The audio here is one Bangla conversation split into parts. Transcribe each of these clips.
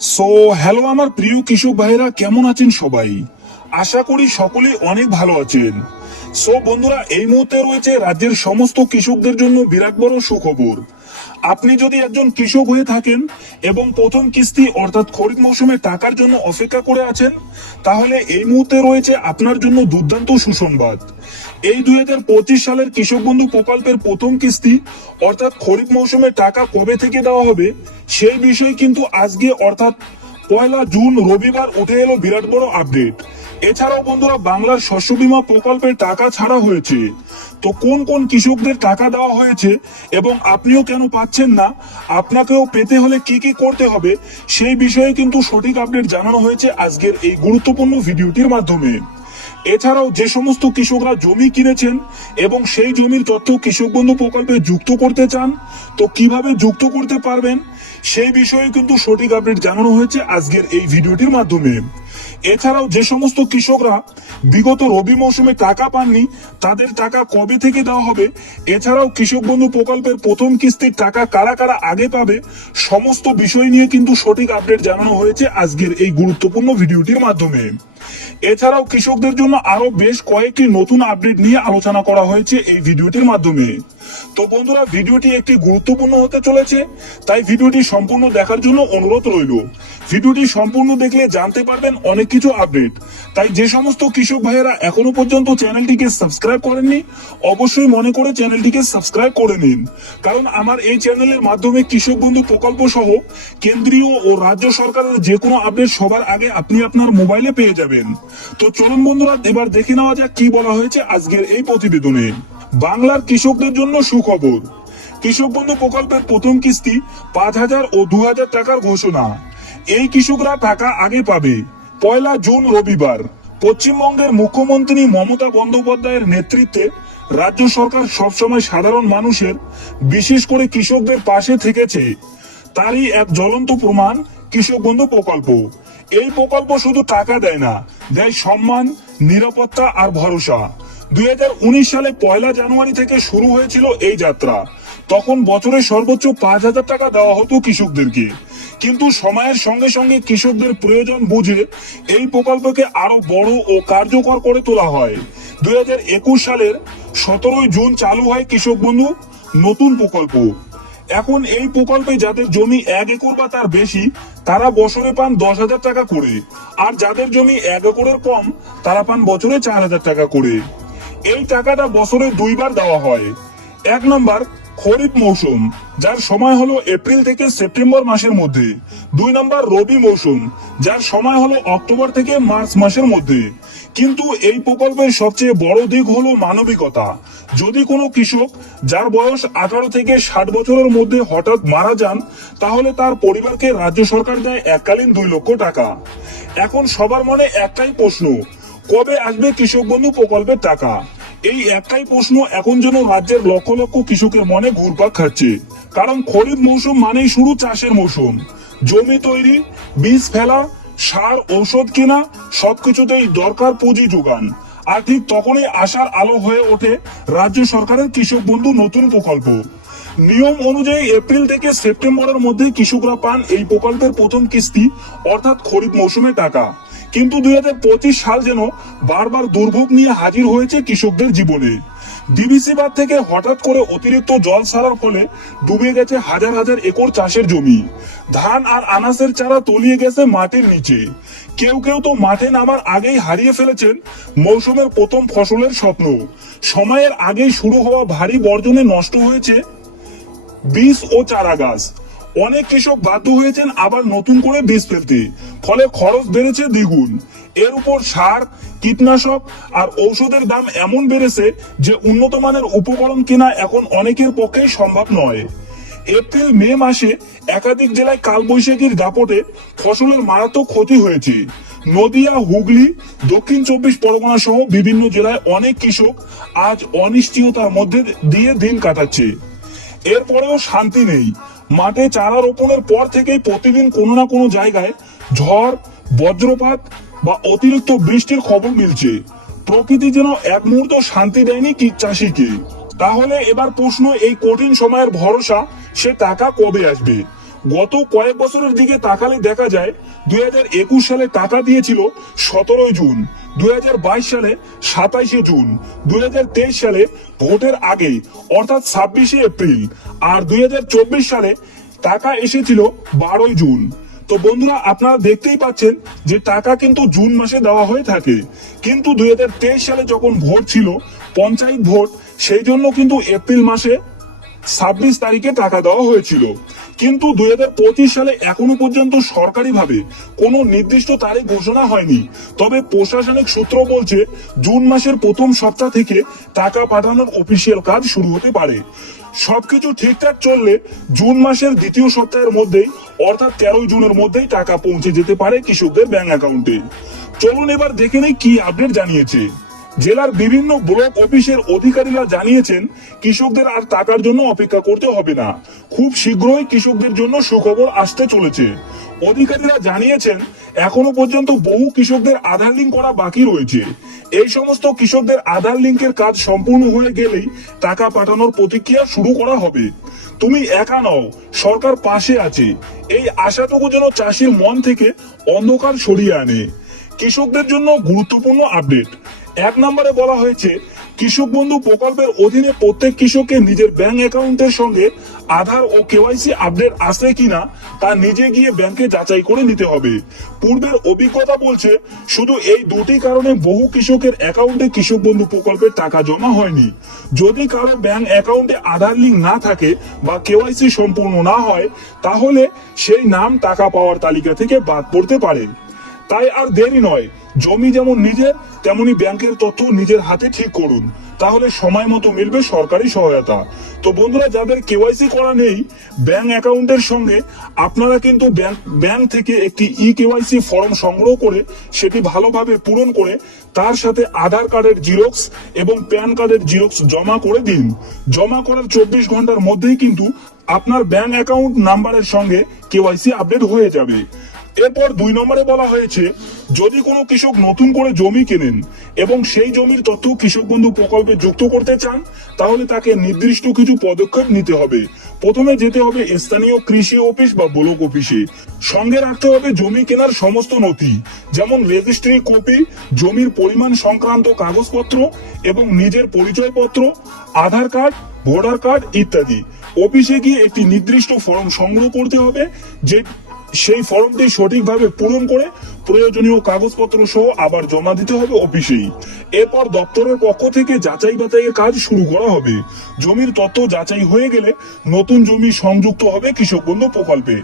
হ্যালো আমার প্রিয় কৃষক ভাইরা, কেমন আছেন সবাই? আশা করি সকলেই অনেক ভালো আছেন। বন্ধুরা, এই মুহূর্তে রয়েছে রাজ্যের সমস্ত কৃষকদের জন্য বিরাট বড় সুখবর। আপনি যদি একজন কৃষক হয়ে থাকেন এবং প্রথম কিস্তি অর্থাৎ খরিফ মৌসুমে টাকার জন্য অপেক্ষা করে আছেন, তাহলে এই মুহূর্তে রয়েছে আপনার জন্য দুর্দান্ত সুসংবাদ। এই 2025 সালের কৃষক বন্ধু প্রকল্পের প্রথম কিস্তি অর্থাৎ খরিফ মৌসুমে টাকা কবে থেকে দেওয়া হবে সেই বিষয়ে কিন্তু আজকে অর্থাৎ 1 জুন রবিবার উঠে এলো বিরাট বড় আপডেট। এছাড়াও বন্ধুরা, বাংলার শস্য বীমা প্রকল্পের টাকা ছাড়া হয়েছে। তো কোন কোন কৃষকদের টাকা দেওয়া হয়েছে এবং আপনিও কেন পাচ্ছেন না, আপনাকেও পেতে হলে কি কি করতে হবে, সেই বিষয়ে কিন্তু সঠিক আপডেট জানানো হয়েছে আজকের এই গুরুত্বপূর্ণ ভিডিওটির মাধ্যমে। এছাড়াও যে সমস্ত কৃষকরা জমি কিনেছেন এবং সেই জমির তথ্য কৃষক বন্ধু প্রকল্পে যুক্ত করতে চান, তো কিভাবে যুক্ত করতে পারবেন সেই বিষয়ে কিন্তু সঠিক আপডেট জানানো হয়েছে আজকের এই ভিডিওটির মাধ্যমে। এছাড়াও যে সমস্ত কৃষকরা বিগত রবি মৌসুমে টাকা পাননি, তাদের টাকা কবে থেকে দেওয়া হবে, এছাড়াও কৃষক বন্ধু প্রকল্পের প্রথম কিস্তির টাকা কারা কারা আগে পাবে, সমস্ত বিষয় নিয়ে কিন্তু সঠিক আপডেট জানানো হয়েছে আজকের এই গুরুত্বপূর্ণ ভিডিওটির মাধ্যমে। এছাড়াও কৃষকদের জন্য আরো বেশ কয়েকটি নতুন আপডেট নিয়ে আলোচনা করা হয়েছে এই ভিডিওটির মাধ্যমে। তো বন্ধুরা, ভিডিওটি একটি গুরুত্বপূর্ণ হতে চলেছে, তাই ভিডিওটি সম্পূর্ণ দেখার জন্য অনুরোধ রইল। ভিডিওটি সম্পূর্ণ দেখলে জানতে পারবেন অনেক কিছু আপডেট। তাই যে সমস্ত কৃষক ভাইয়েরা এখনো পর্যন্ত চ্যানেলটিকে সাবস্ক্রাইব করেননি, অবশ্যই মনে করে চ্যানেলটিকে সাবস্ক্রাইব করে নিন। কারণ আমার এই চ্যানেলের মাধ্যমে কৃষক বন্ধু প্রকল্প সহ কেন্দ্রীয় ও রাজ্য সরকারের যে কোনো আপডেট সবার আগে আপনি আপনার মোবাইলে পেয়ে যাবেন। তো চলুন বন্ধুরা, এবার দেখে নেওয়া যাক কি বলা হয়েছে আজকের এই প্রতিবেদনে। বাংলার কৃষকদের জন্য সুখবর। কৃষক বন্ধু প্রকল্পের প্রথম কিস্তি 5,000 ও 2,000 টাকার ঘোষণা। এই কৃষকরা টাকা আগে পাবে। 1 জুন রবিবার পশ্চিমবঙ্গের মুখ্যমন্ত্রী মমতা বন্দ্যোপাধ্যায়ের নেতৃত্বে রাজ্য সরকার সবসময় সাধারণ মানুষের, বিশেষ করে কৃষকদের পাশে থেকেছে। তারই এক জ্বলন্ত প্রমাণ কৃষক বন্ধু প্রকল্প। এই প্রকল্প শুধু টাকা দেয় না, দেয় সম্মান, নিরাপত্তা আর ভরসা। 2019 সালে 1 জানুয়ারি থেকে শুরু হয়েছিল এই যাত্রা। তখন বছরে সর্বোচ্চ 5,000 টাকা দেওয়া হতো কৃষকদেরকে। কিন্তু সময়ের সঙ্গে সঙ্গে কৃষকদের প্রয়োজন বুঝে এই প্রকল্পকে আরো বড় ও কার্যকর করে তোলা হয়। 2021 সালের 17 জুন চালু হয় কৃষক বন্ধু নতুন প্রকল্প। এখন এই প্রকল্পে যাদের জমি 1 একর বা তার বেশি, তারা বছরে পান 10,000 টাকা করে, আর যাদের জমি 1 একরের কম, তারা পান বছরে 4,000 টাকা করে। এই টাকাটা বছরে 2 বার দেওয়া হয়। 1 নম্বর খরিফ মৌসুম, যার সময় হলো এপ্রিল থেকে সেপ্টেম্বর মাসের মধ্যে। 2 নম্বর রবি মৌসুম, যার সময় হলো অক্টোবর থেকে মার্চ মাসের মধ্যে। কিন্তু এই প্রকল্পের সবচেয়ে বড় দিক হলো মানবিকতা। যদি কোনো কৃষক যার বয়স 18 থেকে 60 বছরের মধ্যে হঠাৎ মারা যান, তাহলে তার পরিবারকে রাজ্য সরকার দেয় এককালীন 2 লক্ষ টাকা। এখন সবার মনে একটাই প্রশ্ন, কবে আসবে কৃষক বন্ধু প্রকল্পের টাকা? এই একটাই প্রশ্ন এখন যেন রাজ্যের লক্ষ লক্ষ কৃষকের মনে ঘুরপাক খাচ্ছে। কারণ খরিফ মৌসুম মানেই শুরু চাষের মৌসুম। জমি তৈরি, বীজ ফেলা, সার ঔষধ কেনা, সবকিছুতেই দরকার পুঁজি যোগান। আর ঠিক তখনই আশার আলো হয়ে ওঠে রাজ্য সরকারের কৃষক বন্ধু নতুন প্রকল্প। নিয়ম অনুযায়ী এপ্রিল থেকে সেপ্টেম্বরের মধ্যে কৃষকরা পান এই প্রকল্পের প্রথম কিস্তি অর্থাৎ খরিফ মৌসুমে টাকা। কিন্তু 2025 সাল যেন বারবার দুর্ভোগ নিয়ে হাজির হয়েছে কৃষকদের জীবনে। ডিবিসি বাঁধ থেকে হঠাৎ করে অতিরিক্ত জল ছাড়ার ফলে ডুবে গেছে হাজার হাজার একর চাষের জমি। ধান আর আনাজের চারা তলিয়ে গেছে মাটির নিচে। কেউ কেউ তো মাঠে নামার আগেই হারিয়ে ফেলেছেন মৌসুমের প্রথম ফসলের স্বপ্ন। সময়ের আগেই শুরু হওয়া ভারী বর্জনে নষ্ট হয়েছে বীজ ও চারা গাছ। অনেক কৃষক বাধ্য হয়েছেন আবার নতুন করে বীজ ফেলতে, ফলে খরচ বেড়েছে দ্বিগুণ। এর উপর সার, কীটনাশক আর ঔষধের দাম এমন বেড়েছে যে উন্নত মানের উপকরণ কেনা এখন অনেকের পক্ষেই সম্ভব নয়। এপ্রিল মে মাসে একাধিক জেলায় কালবৈশাখীর দাপটে ফসলের মারাত্মক ক্ষতি হয়েছে। নদিয়া, হুগলি, দক্ষিণ 24 পরগনা সহ বিভিন্ন জেলায় অনেক কৃষক আজ অনিশ্চয়তার মধ্যে দিয়ে দিন কাটাচ্ছে। এরপরেও শান্তি নেই। মাঠে চারা রোপণের পর থেকেই প্রতিদিন কোনো না কোনো জায়গায় ঝড়, বজ্রপাত বা অতিরিক্ত বৃষ্টির খবর মিলছে। প্রকৃতি যেন এক মুহূর্ত শান্তি দেয়নি চাষিকে। তাহলে এবার প্রশ্ন, এই কঠিন সময়ের ভরসা, সে টাকা কবে আসবে? গত কয়েক বছরের দিকে তাকালে দেখা যায় 2021 সালে টাকা দিয়েছিল 17 জুন, 2022 সালে 27 জুন, 2023 সালে ভোটের আগে অর্থাৎ 26 এপ্রিল, আর 2024 সালে টাকা এসেছিল 12 জুন। তো বন্ধুরা, আপনারা দেখতেই পাচ্ছেন যে টাকা কিন্তু জুন মাসে দেওয়া হয়ে থাকে, কিন্তু 2023 সালে যখন ভোট ছিল, পঞ্চায়েত ভোট, সেই জন্য কিন্তু এপ্রিল মাসে 26 তারিখে টাকা দেওয়া হয়েছিল। কিন্তু 2025 সালে এখনো পর্যন্ত সরকারিভাবে কোনো নির্দিষ্ট তারিখ ঘোষণা হয়নি। তবে প্রশাসনিক সূত্র বলছে জুন মাসের প্রথম সপ্তাহ থেকে টাকা পাঠানোর অফিসিয়াল কাজ শুরু হতে পারে। সবকিছু ঠিকঠাক চললে জুন মাসের দ্বিতীয় সপ্তাহের মধ্যেই অর্থাৎ 13 জুনের মধ্যেই টাকা পৌঁছে যেতে পারে কৃষকদের ব্যাংক অ্যাকাউন্টে। চলুন এবার দেখে নেই কি আপডেট জানিয়েছে। জেলার বিভিন্ন ব্লক অফিসের অধিকারীরা জানিয়েছেন কৃষকদের আর টাকার জন্য অপেক্ষা করতে হবে না, খুব শীঘ্রই কৃষকদের জন্য সুখবর আসতে চলেছে। অধিকারীরা জানিয়েছেন এখনো পর্যন্ত বহু কৃষকদের আধার লিঙ্ক করা বাকি রয়েছে। এই সমস্ত কৃষকদের আধার লিঙ্কের কাজ সম্পূর্ণ হয়ে গেলেই টাকা পাঠানোর প্রক্রিয়া শুরু করা হবে। তুমি একা নও, সরকার পাশে আছে, এই আশাটুকু যেন চাষির মন থেকে অন্ধকার সরিয়ে আনে। কৃষকদের জন্য গুরুত্বপূর্ণ আপডেট। 1 নম্বরে বলা হয়েছে কৃষক বন্ধু প্রকল্পের অধীনে প্রত্যেক কৃষককে নিজের ব্যাংক অ্যাকাউন্টের সঙ্গে আধার ও কেওয়াইসি আপডেট আছে কিনা তা নিজে গিয়ে ব্যাংকে যাচাই করে নিতে হবে। পূর্বের অভিজ্ঞতা বলছে শুধু এই দুটি কারণে বহু কৃষকের অ্যাকাউন্টে কৃষক বন্ধু প্রকল্পের টাকা জমা হয়নি। যদি কারো ব্যাংক অ্যাকাউন্টে আধার লিঙ্ক না থাকে বা কেওয়াইসি সম্পূর্ণ না হয়, তাহলে সেই নাম টাকা পাওয়ার তালিকা থেকে বাদ পড়তে পারে। তাই আর দেরি নয়, জমি যেমন নিজের তেমনি ব্যাংকের তথ্য নিজের হাতে ঠিক করুন, তাহলে সময় মতো মিলবে সরকারি সহায়তা। তো বন্ধুরা, যাদের কেওয়াইসি করা নেই ব্যাংক অ্যাকাউন্টের সঙ্গে, আপনারা কিন্তু ব্যাংক থেকে একটি কেওয়াইসি ফর্ম সংগ্রহ করে সেটি ভালোভাবে পূরণ করে তার সাথে আধার কার্ডের জিরক্স এবং প্যান কার্ডের জিরক্স জমা করে দিন। জমা করার 24 ঘন্টার মধ্যেই কিন্তু আপনার ব্যাংক অ্যাকাউন্ট নাম্বারের সঙ্গে কেওয়াইসি আপডেট হয়ে যাবে। এরপর 2 নম্বরে বলা হয়েছে যদি কোনো কৃষক নতুন করে জমি কেনেন এবং সেই জমির তথ্য কৃষক বন্ধু প্রকল্পে যুক্ত করতে চান, তাহলে তাকে নির্দিষ্ট কিছু পদক্ষেপ নিতে হবে। প্রথমে যেতে হবে স্থানীয় কৃষি অফিস বা ব্লক অফিসে। সঙ্গে রাখতে হবে জমি কেনার সমস্ত নথি, যেমন রেজিস্ট্রি কপি, জমির পরিমাণ সংক্রান্ত কাগজপত্র এবং নিজের পরিচয়পত্র, আধার কার্ড, ভোটার কার্ড ইত্যাদি। অফিসে গিয়ে একটি নির্দিষ্ট ফর্ম সংগ্রহ করতে হবে, যে সেই ফর্মটি সঠিকভাবে পূরণ করে প্রয়োজনীয় কাগজপত্র সহ আবার জমা দিতে হবে অফিসেই। এরপর দপ্তরের পক্ষ থেকে যাচাই বাছাইয়ের কাজ শুরু করা হবে। জমির তথ্য যাচাই হয়ে গেলে নতুন জমি সংযুক্ত হবে কৃষক বন্ধু প্রকল্পে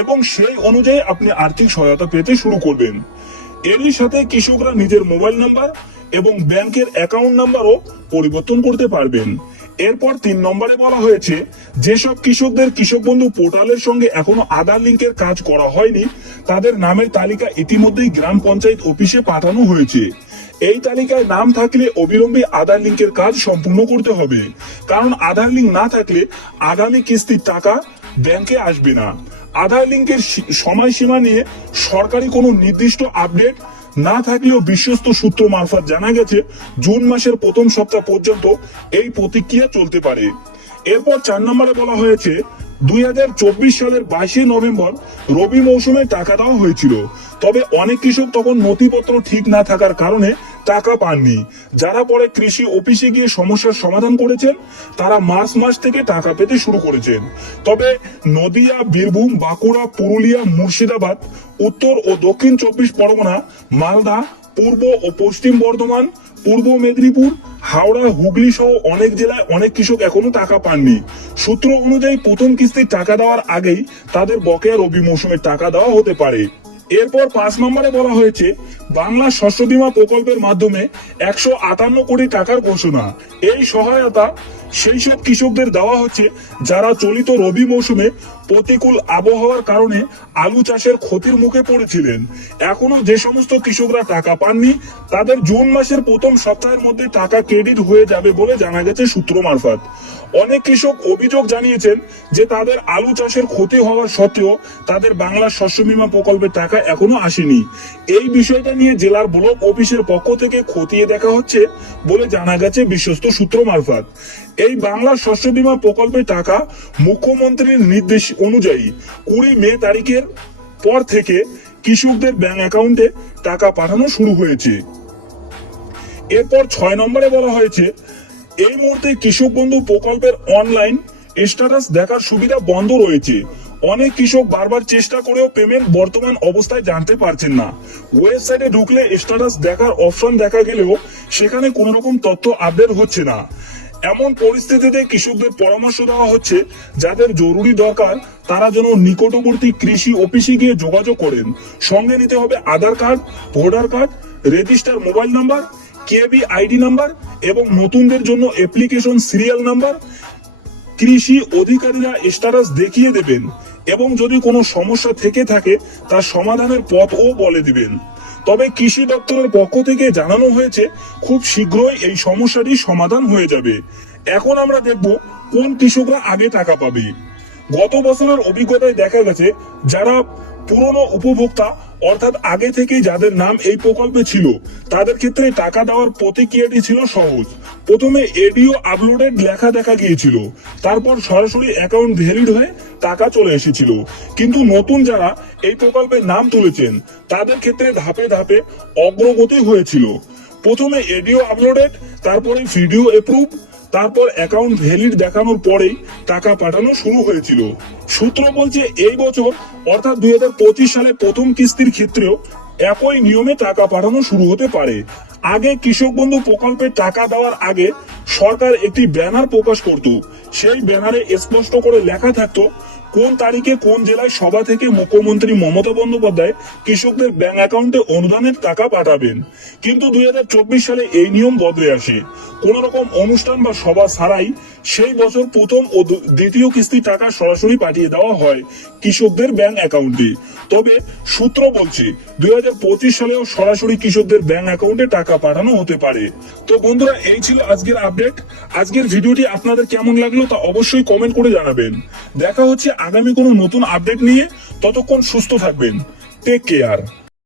এবং সেই অনুযায়ী আপনি আর্থিক সহায়তা পেতে শুরু করবেন। এরই সাথে কৃষকরা নিজের মোবাইল নাম্বার এবং ব্যাংকের অ্যাকাউন্ট নাম্বারও পরিবর্তন করতে পারবেন। এরপর 3 নম্বরে বলা হয়েছে যেসব কৃষকদের কৃষক বন্ধু পোর্টালের সঙ্গে এখনো আধার লিঙ্কের কাজ করা হয়নি, তাদের নামের তালিকা ইতিমধ্যেই গ্রাম পঞ্চায়েত অফিসে পাঠানো হয়েছে। এই তালিকায় নাম থাকলে অবিলম্বে আধার লিঙ্কের কাজ সম্পূর্ণ করতে হবে, কারণ আধার লিঙ্ক না থাকলে আগামী কিস্তির টাকা ব্যাংকে আসবে না। আধার লিঙ্কের সময়সীমা নিয়ে সরকারি কোনো নির্দিষ্ট আপডেট না থাকলেও বিশ্বস্ত সূত্র মারফত জানা গেছে জুন মাসের প্রথম সপ্তাহ পর্যন্ত এই প্রতিক্রিয়া চলতে পারে। এরপর 4 নম্বরে বলা হয়েছে 2024 সালের 22 নভেম্বর রবি মৌসুমে টাকা দেওয়া হয়েছিল, তবে অনেক কৃষক তখন নথিপত্র ঠিক না থাকার কারণে টাকা পাননি। যারা পরে কৃষি অফিসে গিয়ে সমস্যার সমাধান করেছেন, তারা মার্চ মাস থেকে টাকা পেতে শুরু করেছেন। তবে নদিয়া, বীরভূম, বাঁকুড়া, পুরুলিয়া, মুর্শিদাবাদ, উত্তর ও দক্ষিণ 24 পরগনা, মালদা, পূর্ব ও পশ্চিম বর্ধমান, পূর্ব মেদিনীপুর, হাওড়া, হুগলি সহ অনেক জেলায় অনেক কৃষক এখনো টাকা পাননি। সূত্র অনুযায়ী প্রথম কিস্তির টাকা দেওয়ার আগেই তাদের বকেয়া রবি মৌসুমের টাকা দেওয়া হতে পারে। এরপর 5 নম্বরে বলা হয়েছে বাংলা শস্য বীমা প্রকল্পের মাধ্যমে 158 কোটি টাকার ঘোষণা। এই সহায়তা সেই সব কৃষকদের দেওয়া হচ্ছে যারা চলিত রবি মৌসুমে প্রতিকূল আবহাওয়ার কারণে আলু চাষের ক্ষতির মুখে পড়েছিলেন। এখনো যে সমস্ত কৃষকরা টাকা পাননি, তাদের জুন মাসের প্রথম সপ্তাহের মধ্যে টাকা ক্রেডিট হয়ে যাবে বলে জানা গেছে সূত্র মারফত। অনেক কৃষক অভিযোগ জানিয়েছেন যে তাদের আলু চাষের ক্ষতি হওয়ার সত্ত্বেও তাদের বাংলা শস্য বীমা প্রকল্পের টাকা এখনো আসেনি। এই বিষয়টা নিয়ে জেলার ব্লক অফিসের পক্ষ থেকে খতিয়ে দেখা হচ্ছে বলে জানা গেছে বিশ্বস্ত সূত্র মারফত। এই বাংলা শস্য বীমা প্রকল্পের টাকা মুখ্যমন্ত্রীর নির্দেশ অনুযায়ী 20 মে তারিখের পর থেকে কৃষকদের ব্যাংক অ্যাকাউন্টে টাকা পাঠানো শুরু হয়েছে। এরপর 6 নম্বরে বলা হয়েছে, এই মুহূর্তে কৃষক বন্ধু প্রকল্পের অনলাইন স্ট্যাটাস দেখার সুবিধা বন্ধ রয়েছে। অনেক কৃষক বারবার চেষ্টা করেও পেমেন্ট বর্তমান অবস্থায় জানতে পারছেন না। ওয়েবসাইটে ঢুকলে স্ট্যাটাস দেখার অপশন দেখা গেলেও সেখানে কোনো রকম তথ্য আপডেট হচ্ছে না। এমন পরিস্থিতিতে কৃষকদের পরামর্শ দেওয়া হচ্ছে, যাদের জরুরি দরকার তারা যেন নিকটবর্তী কৃষি অফিসে গিয়ে যোগাযোগ করেন। সঙ্গে নিতে হবে Aadhaar card, voter card, register mobile number, কেবি আইডি নাম্বার এবং নতুনদের জন্য অ্যাপ্লিকেশন সিরিয়াল নাম্বার। কৃষি অধিকারীরা স্ট্যাটাস দেখিয়ে দেবেন এবং যদি কোনো সমস্যা থেকে থাকে তার সমাধানের পথও বলে দিবেন। তবে কৃষি দপ্তরের পক্ষ থেকে জানানো হয়েছে খুব শীঘ্রই এই সমস্যাটি সমাধান হয়ে যাবে। এখন আমরা দেখব কোন কৃষকরা আগে টাকা পাবে। গত বছরের অভিজ্ঞতায় দেখা গেছে, যারা পুরনো উপভোক্তা অর্থাৎ আগে থেকে যাদের নাম এই প্রকল্পে ছিল তাদের ক্ষেত্রে টাকা দেওয়ার প্রতিক্রিয়াটি ছিল সহজ। প্রথমে এডিও আপলোডেড লেখা দেখা গিয়েছিল, তারপর সরাসরি অ্যাকাউন্ট ভ্যালিড হয়ে টাকা চলে এসেছিল। কিন্তু নতুন যারা এই প্রকল্পের নাম তুলেছেন তাদের ক্ষেত্রে ধাপে ধাপে অগ্রগতি হয়েছিল। প্রথমে এডিও আপলোডেড, তারপরে ভিডিও অ্যাপ্রুভ, তারপর অ্যাকাউন্ট ভ্যালিড দেখানোর পরেই টাকা পাঠানো শুরু হয়েছিল। সূত্র বলছে এই বছর অর্থাৎ 2025 সালে প্রথম কিস্তির ক্ষেত্রেও একই নিয়মে টাকা পাঠানো শুরু হতে পারে। আগে কৃষক বন্ধু প্রকল্পের টাকা দেওয়ার আগে সরকার একটি ব্যানার প্রকাশ করত। সেই ব্যানারে স্পষ্ট করে লেখা থাকতো কোন তারিখে কোন জেলায় সভা থেকে মুখ্যমন্ত্রী মমতা বন্দ্যোপাধ্যায় কৃষকদের ব্যাংক অ্যাকাউন্টে অনুদানের টাকা পাঠাবেন। কিন্তু 2024 সালে এই নিয়ম বদলে আসে। কোন রকম অনুষ্ঠান বা সভা ছাড়াই সেই বছর প্রথম ও দ্বিতীয় কিস্তির টাকা সরাসরি পাঠিয়ে দেওয়া হয় কৃষকদের ব্যাংক অ্যাকাউন্টে। তবে সূত্র বলছে 2025 সালেও সরাসরি কৃষকদের ব্যাংক অ্যাকাউন্টে টাকা পাঠানো হতে পারে। তো বন্ধুরা, এই ছিল আজকের আপডেট। আজকের ভিডিওটি আপনাদের কেমন লাগলো তা অবশ্যই কমেন্ট করে জানাবেন। দেখা হচ্ছে আগামী কোনো নতুন আপডেট নিয়ে। ততক্ষণ সুস্থ থাকবেন। Take care.